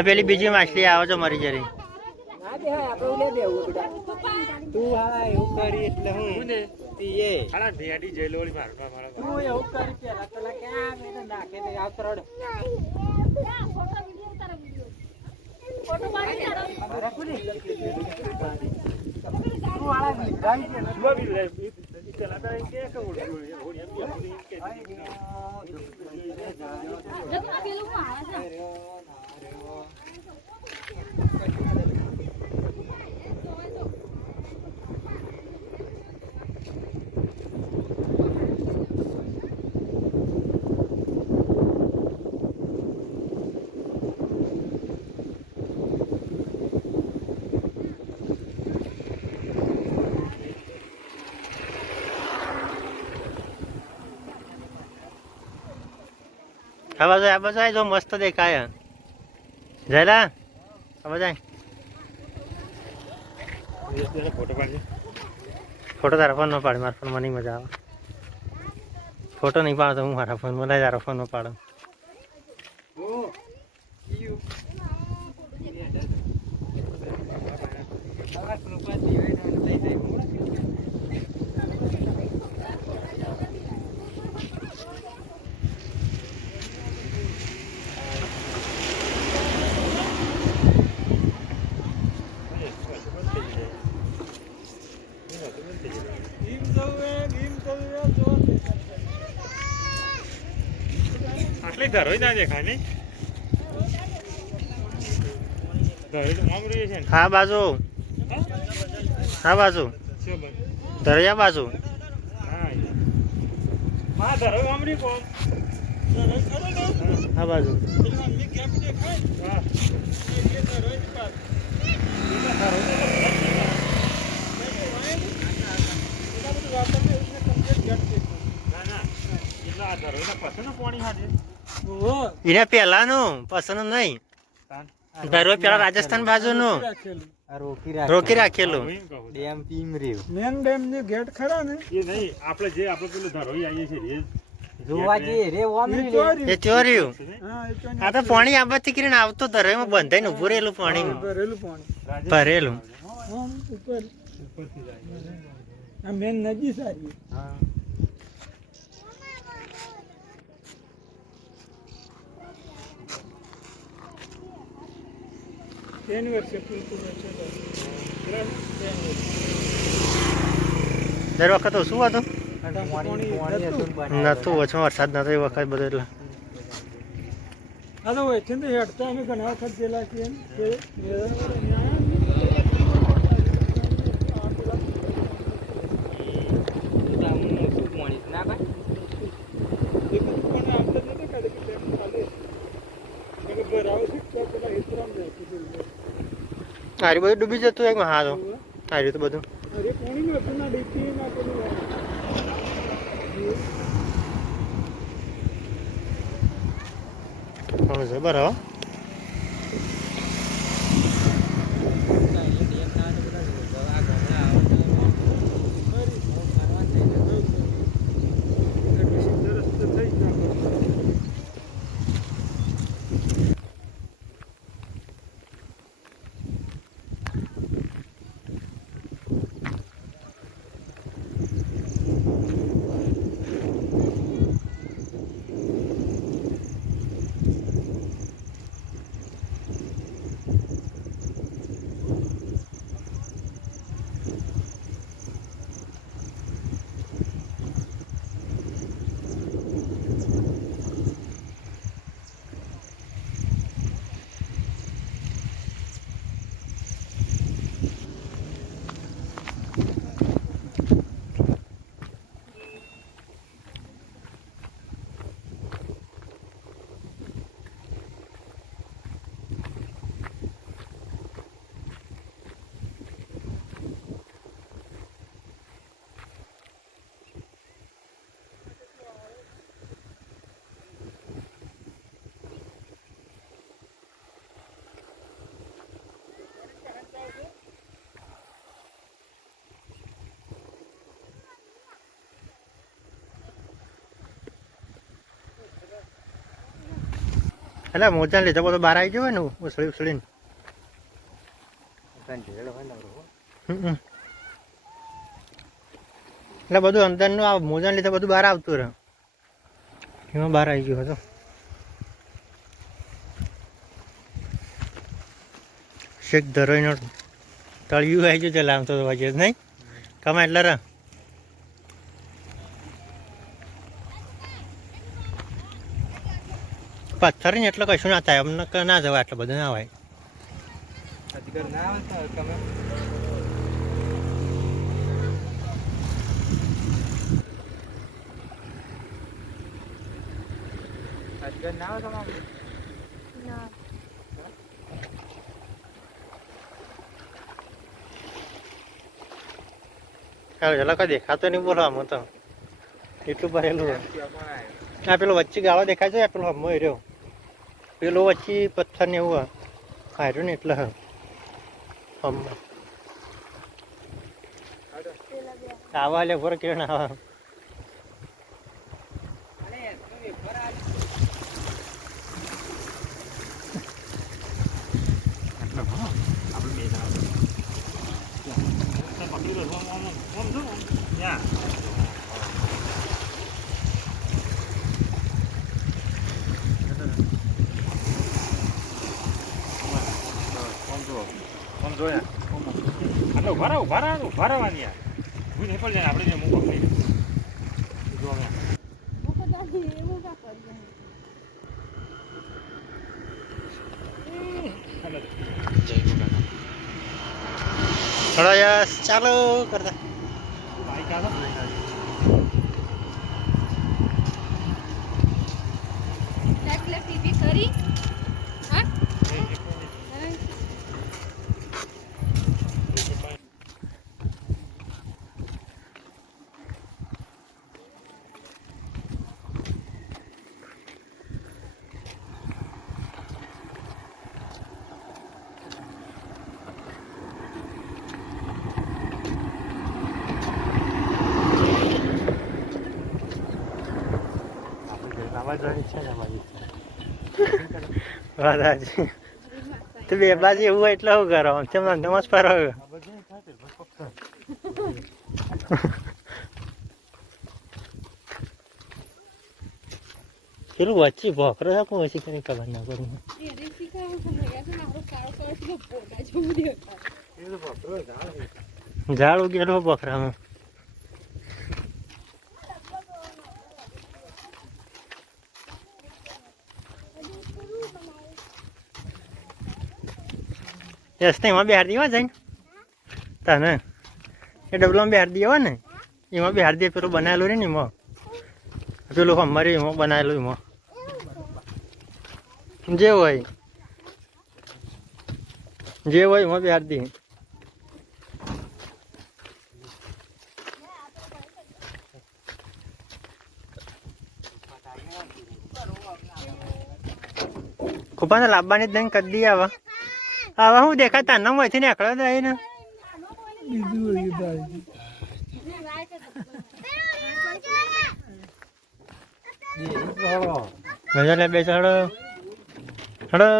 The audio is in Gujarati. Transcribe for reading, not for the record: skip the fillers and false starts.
પેલી બીજી માછલી આવે છે મરી જરી તું હા એવું કરી એટલે હું તીએ હાલા ભેડી જેલોળી મારવા મારા તું એવું કરી પેલા પેલા ક્યાં મેં નાખે દે આવ તરડ ફોટો પાડી તારો પૂરી તું આલા ની ગાઈ કે સુવા બી લે ચલા તા કે કે હોડી એમ કે જગા પેલું મારા છે આ બાજુ જો મસ્ત દેખાય જયલા આ બાજુ ફોટો પાડજે ફોટો તારા ફોન માં પાડે મારા ફોનમાં નહીં મજા આવે ફોટો નહીં પાડતો હું મારા ફોનમાં લઈ તારા ફોનમાં પાડું આટલી ધરોઈ ના દેખાય ને ધરોઈ તો આમ રહી છે ને હા બાજુ શું બન ધરૈયા બાજુ હા માં ધરોઈ આમ રહી કોણ હા બાજુ હા એ ધરોઈ પાસ એને પેલાનું પસંદ નહીં ધરો પેલા રાજસ્થાન બાજુનું રોકી રાખેલું ડેમ પીમ રહ્યું મેન ડેમ ની ગેટ ખરા ને એ નહીં આપણે જે આપણે પેલું ધરોઈ આવીએ છીએ જોવા જઈએ રે ઓમરી એ ચોર્યું હા એ તો આ તો પાણી આબાથી કરીને આવતો ધરોઈમાં બંધાઈને ઉભું રહેલું પાણી ભરેલું પાણી ભરેલું આમ ઉપર ઉપરથી જાય આ મેન નદી સારી હા તેન વર્ષે પૂરતું છે દર વખત શું હતું પાણી હતું નતું ઓછો વરસાદ નતો એ વખત બધો એટલે હાલો હોય છે ને હેડતા અમે ઘણા વખત ગયેલા છીએ કે હારી બધું ડૂબી જતું એક હા તો હારી તો બધું અરે પાણી નું હતું ના ડીપી ના પેલું ઘણું છે બરાબર એટલે મોજા લીધા બધું બહાર આવી જવાય ને ઉછળી ઉછળીને. એટલે બધું અંદરનું આ મોજા લીધે બધું બહાર આવતું રહે. એમાં બહાર આવી ગયું હતું. શેક ધરોઈનો તળિયું આવી ગયું. ચાલ આમ તો વાગે નહીં કમા એટલે રા પથ્થર ને એટલે કશું ના થાય. અમને ના જવાય આટલું બધું ના હોય. ચાલો કઈ દેખાતો નહીં બોલો આમ તો એટલું ભરેલું. આ પેલો વચ્ચે ગાળો દેખાય છે. પેલો હમો રહ્યો પેલો વચ્ચે પથ્થર ને એવું હાર્યું ને એટલે હમ આવા લે ભર કેવું ના આવે. ભરાવાની યાર હું નહીં પડી જાય આપણે જે મૂકો નહીં એવું કા કરી થોડા યસ ચાલો કરતા. બાઈક આવે એટલે પીપી કરી હા તો બે બાજુ એવું હોય એટલે શું કરો તેમ નમસ પારો. પેલું વચ્ચે ભોખરો છે પણ ઓછી કઈ ખબર ના કરું. ઝાડ ઉગેલું ભોખરામાં. યસ ને એમાં બિહાર દીવા જાય તને એ ડબલામાં બિહાર દીવા ને એમાં બિહાર દે. પેલું બનાવેલું રે ને એમાં પેલું અમારે એમાં બનાવેલું એમાં જે હોય એમાં બિહાર દે. ખુબાને લાવવાની જ નહીં કરી દઈએ. આવા આવા હું દેખાતા ન હોય ને આકડો જાય ને બીજું એ ભાઈ મજા લે બેસાડો હડો.